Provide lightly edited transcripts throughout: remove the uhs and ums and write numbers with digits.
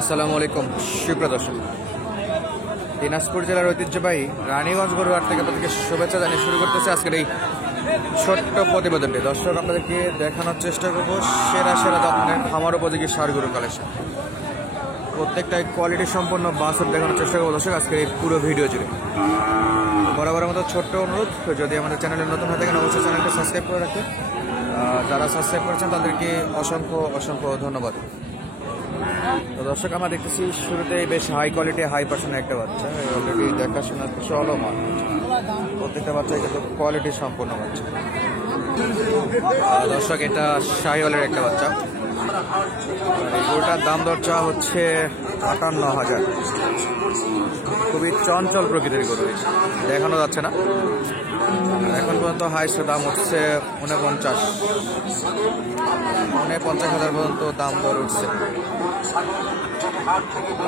আসসালামু আলাইকুম সুপ্রিয় দর্শক, দিনাজপুর জেলার ঐতিহ্যবাহী রানীগঞ্জ গরুর হাট থেকে আপনাদেরকে শুভেচ্ছা জানিয়ে শুরু করতেছে আজকের এই ছোট্ট প্রতিবেদনটি। দর্শক, আপনাদেরকে দেখানোর চেষ্টা করবো সেরা সেরা জাতের খামার উপযোগী ষাঁড় গরুর কালেকশন। প্রত্যেকটাই কোয়ালিটি সম্পন্ন বাছুর দেখানোর চেষ্টা করবো দর্শক আজকের এই পুরো ভিডিও জুড়ে। বরাবরের মতো ছোট্ট অনুরোধ, যদি আমাদের চ্যানেলে নতুন হয়ে থাকেন অবশ্যই চ্যানেলটা সাবস্ক্রাইব করে রাখবেন। যারা সাবস্ক্রাইব করেছেন তাদেরকে অসংখ্য অসংখ্য ধন্যবাদ। তো দর্শক, আমরা দেখতেছি শুরুতেই বেশ হাই কোয়ালিটি হাই পার্সেন্ট একটা বাচ্চা, অলরেডি দেখাশোনা চলমান। প্রত্যেকটা বাচ্চা কিন্তু কোয়ালিটি সম্পূর্ণ বাচ্চা। দর্শক, এটা শাহিওয়ালের একটা বাচ্চা। এই গরুটার দাম দর চাওয়া হচ্ছে ৫৮,০০০। খুবই চঞ্চল প্রকৃতির গরু, দেখানো যাচ্ছে না। এখন পর্যন্ত হাইস্ট দাম হচ্ছে 49,০০০ পর্যন্ত দাম দর উঠছে।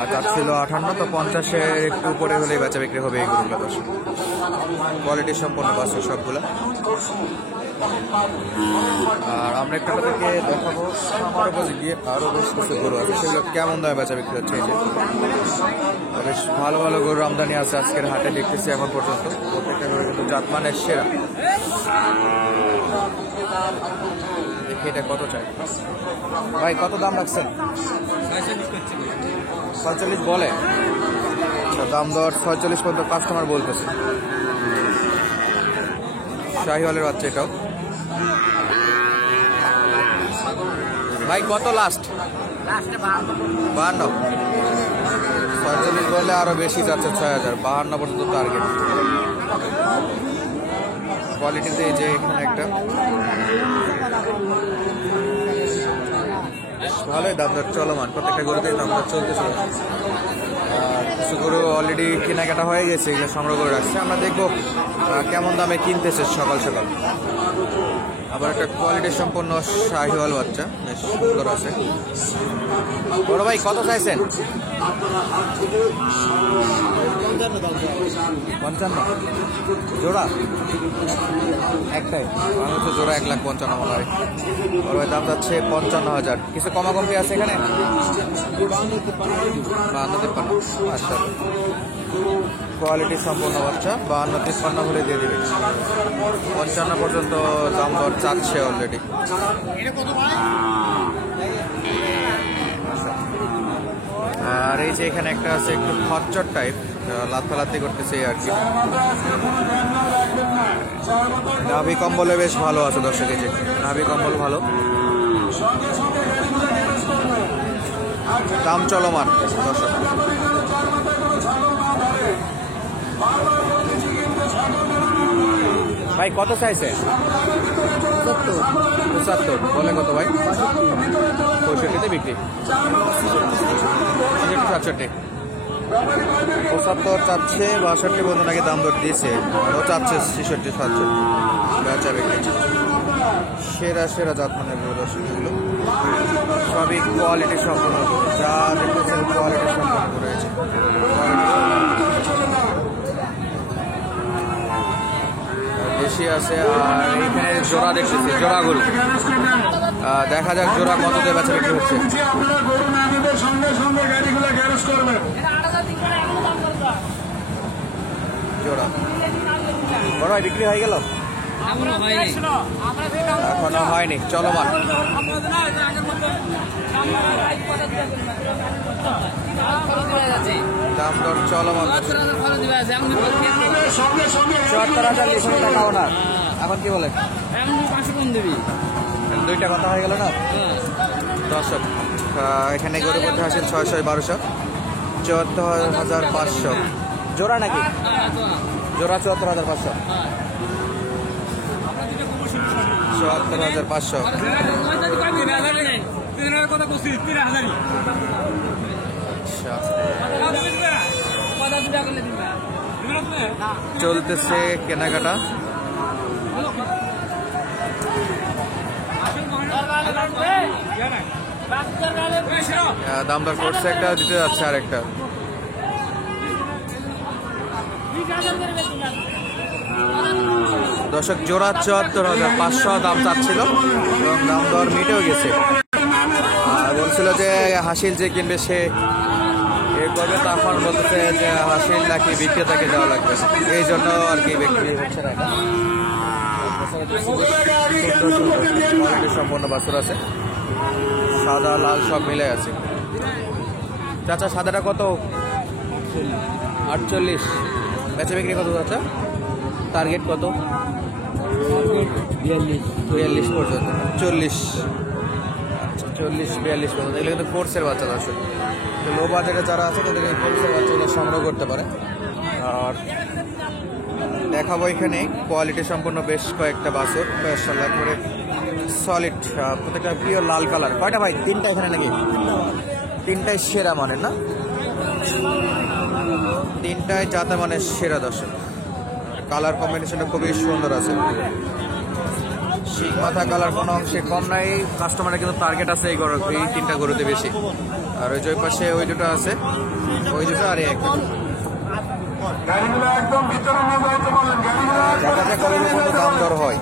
আর চাচ্ছিল 58, তো 50-এর একটু উপরে হলেই বেচা বিক্রি হবে এই গরুগুলো। দর্শক, কোয়ালিটি সম্পন্ন বাচ্চা সবগুলো। আর আমরা একটু আপনাদেরকে দেখাবো আমার উপরে গিয়ে আরও বেশ কিছু গরু আছে, সেগুলো কেমন দামে বেচা বিক্রি হচ্ছে। এই যে বেশ ভালো ভালো গরু আমদানি আছে আজকের হাটে, দেখতেছি এখন পর্যন্ত প্রত্যেকটা গরু কিন্তু জাতমানের সেরা। দেখি এটা কত চাই ভাই, কত দাম রাখছেন? ৪৫ বলে। আচ্ছা, দাম দর ৪৬ পর্যন্ত কাস্টমার বলতেছে। শাহিওয়ালের বাচ্চা এটাও। ভাই কত লাস্ট? ৫২। ৪৫ বলে আরো বেশি যাচ্ছে, ৬,০০০। ৫২ পর্যন্ত টার্গেট। কোয়ালিটিতে এই যে এখানে একটা ভালোই দাম দর চলমান, প্রত্যেকটা গরুতে দাম দর চলতেছে। কিছু গরু অলরেডি কেনাকাটা হয়ে গেছে, এগুলো সংগ্রহ করে রাখছে। আমরা দেখবো কেমন দামে কিনতেছে সকাল সকাল। আবার একটা কোয়ালিটি সম্পন্ন শাহিওয়াল বাচ্চা, বেশ সুন্দর আছে। বড় ভাই কত চাইছেন? ৫৫ জোড়া একটাই? আমি তো জোড়া ১,৫৫,০০০ মনে হয়। বড় ভাই দাম যাচ্ছে ৫৫,০০০। কিছু কমাকমি আছে এখানে? ৫২-৫৩। আচ্ছা, কোয়ালিটি সম্পন্ন বাচ্চা। ৫২-৫৩ হলে দিয়ে দেবে। ৫৫ পর্যন্ত দাম দর চাচ্ছে অলরেডি। আর এই যে এখানে একটা আছে একটু খচ্চর টাইপ, লাফালাফি করতেছে আর কি। নাভি কম্বলে বেশ ভালো আছে দর্শক, এই যে নাভি কম্বল ভালো। দাম চলমান দর্শক। ভাই কত চাইছে? ৭৫ বলে। কত ভাই? ৬৫-তে বিক্রি। ৬৭। ৭৫ চাচ্ছে, ৬২ পর্যন্ত নাকি দাম দর দিয়েছে। ও চাচ্ছে ৬৬-৬৭ বেচা বিক্রি। সেরা সেরা জাত মানে দর্শক, এগুলো সবই কোয়ালিটি সম্পন্ন, যা দেখতেছেন কোয়ালিটি সম্পন্ন রয়েছে। বেশি আছে। আর এইখানে জোড়া দেখতেছি, জোড়া গরু। দেখা যাক জোড়া কত দিয়ে বেচা বিক্রি হচ্ছে। জোড়া বড় ভাই বিক্রি হয়ে গেল? এখনো হয়নি, চলমান। দাম দর চলমান। ৭৪,০০০ লিখে টাকা ওনার। এখন কি বলে? 2টা কথা হয়ে গেল না দর্শক। এখানে গরু করতে আসেন ৬০০-১২০০। ৭৪,৫০০ জোড়া নাকি? জোড়া ৭৪,৫০০। ৭৪,৫০০। চলতেছে কেনাকাটা। দাম দর করছে, একটা দিতে যাচ্ছে আর একটা। দর্শক, জোড়া ৭৪,৫০০ দাম চাচ্ছিল এবং দাম দর মিটেও গেছে। বলছে বলছিল যে হাসিল যে কিনবে সে এ করবে, তখন বলতেছে যে হাসিল নাকি বিক্রেতাকে দেওয়া লাগবে, এই জন্য আর কি বিক্রি হচ্ছে না। সম্পূর্ণ বাছুর আছে, সাদা লাল সব মিলে আছে। চাচা সাদাটা কত? 48। বেচা বিক্রি কত চাচা? টার্গেট কত? 42 পর্যন্ত, 40। আচ্ছা 40-42 পর্যন্ত। এগুলো কিন্তু কোর্সের বাচ্চা দর্শক, লো বাজেটে যারা আছে তাদের এই কোর্সের বাচ্চাগুলো সংগ্রহ করতে পারে। আর দেখাবো এখানে কোয়ালিটি সম্পন্ন বেশ কয়েকটা বাছুর, মাশাআল্লাহ করে সলিড, প্রত্যেকটা পিওর লাল কালার। কয়টা ভাই? 3টা এখানে নাকি? 3টাই সেরা মানের না? 3টাই যাতে মানে সেরা দর্শক। কালার কম্বিনেশনটা খুবই সুন্দর আছে, শিং মাথা কালার কোনো অংশে কম নাই। কাস্টমারের কিন্তু টার্গেট আছে এই 3টা গরুতে বেশি। আর ওই যে পাশে ওই দুটো আছে, ওই দুটো আর একটা দেখা যায় কবে কোনো দাম দর হয়।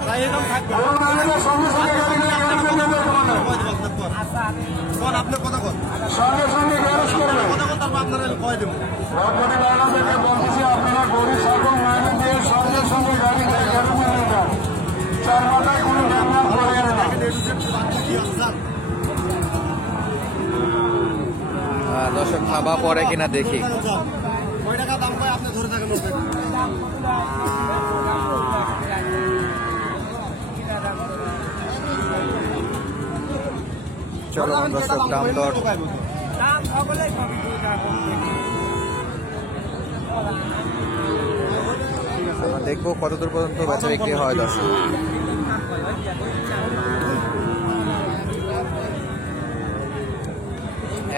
দর্শক খাবা পরে কিনা দেখি। চলো দর্শক দাম দর আমরা দেখবো কতদূর পর্যন্ত বেচা বিক্রি হয় দর্শক।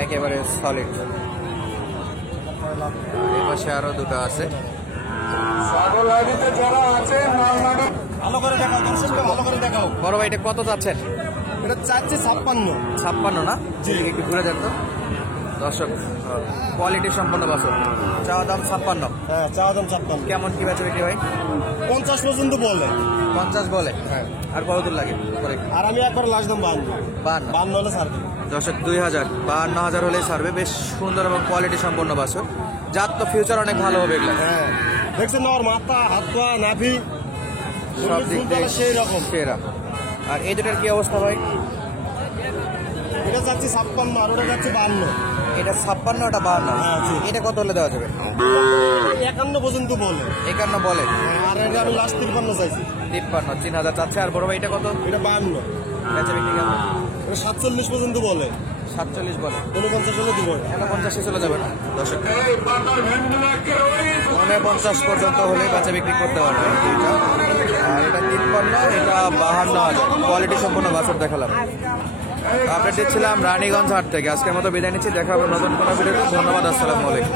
একেবারে সলিড। এই পাশে আরো দুটো আছে। বড় ভাই এটা কত চাচ্ছেন? এটা চাচ্ছে 56। 56 না? একটু ঘুরে যান তো দর্শক। কোয়ালিটি সম্পন্ন বাছুর, চাওয়া দাম 56। হ্যাঁ চাওয়া দাম 56। কেমন কি বেচা বিক্রি হয়? 50 পর্যন্ত বলে। 50 বলে? হ্যাঁ। আর কত দূর লাগে? আর আমি একবার লাস্ট দাম 52 হলে ছাড়বে দর্শক। 2000 52,000 হলেই ছাড়বে। বেশ সুন্দর এবং কোয়ালিটি সম্পন্ন বাছুর, যার তো ফিউচার অনেক ভালো হবে এগুলা। হ্যাঁ দেখছেন ওর মাথা, হাত পা, নাভি সব দিক থেকে সেই রকম সেরা। আর এই দুটার কি অবস্থা ভাই? এটা যাচ্ছে 56 আর ওটা যাচ্ছে 52। এটা 56, ওটা 52। হ্যাঁ, জি। এটা কত হলে দেওয়া যাবে? 51 পর্যন্ত বলে। 51 বলে? আর এটা আমি লাস্ট 53 চাইছি। 53, 3000 চাচ্ছে। আর বড় ভাই এটা কত? এটা 52। বেচা বিক্রি কেমন? এটা 47 পর্যন্ত বলে। 47 বলে? 49 হলে দিব। 50 চলে যাবে না দর্শক? 49 পর্যন্ত হলে বেচা বিক্রি করতে পারবে এটা। আর এটা 53, এটা 52,000। কোয়ালিটি সম্পন্ন বাছুর দেখালাম। আপডেট দিচ্ছিলাম রানীগঞ্জ হাট থেকে। আজকের মতো বিদায় নিচ্ছি, দেখা হবে নতুন কোনো ভিডিওতে। ধন্যবাদ, আসসালামু আলাইকুম।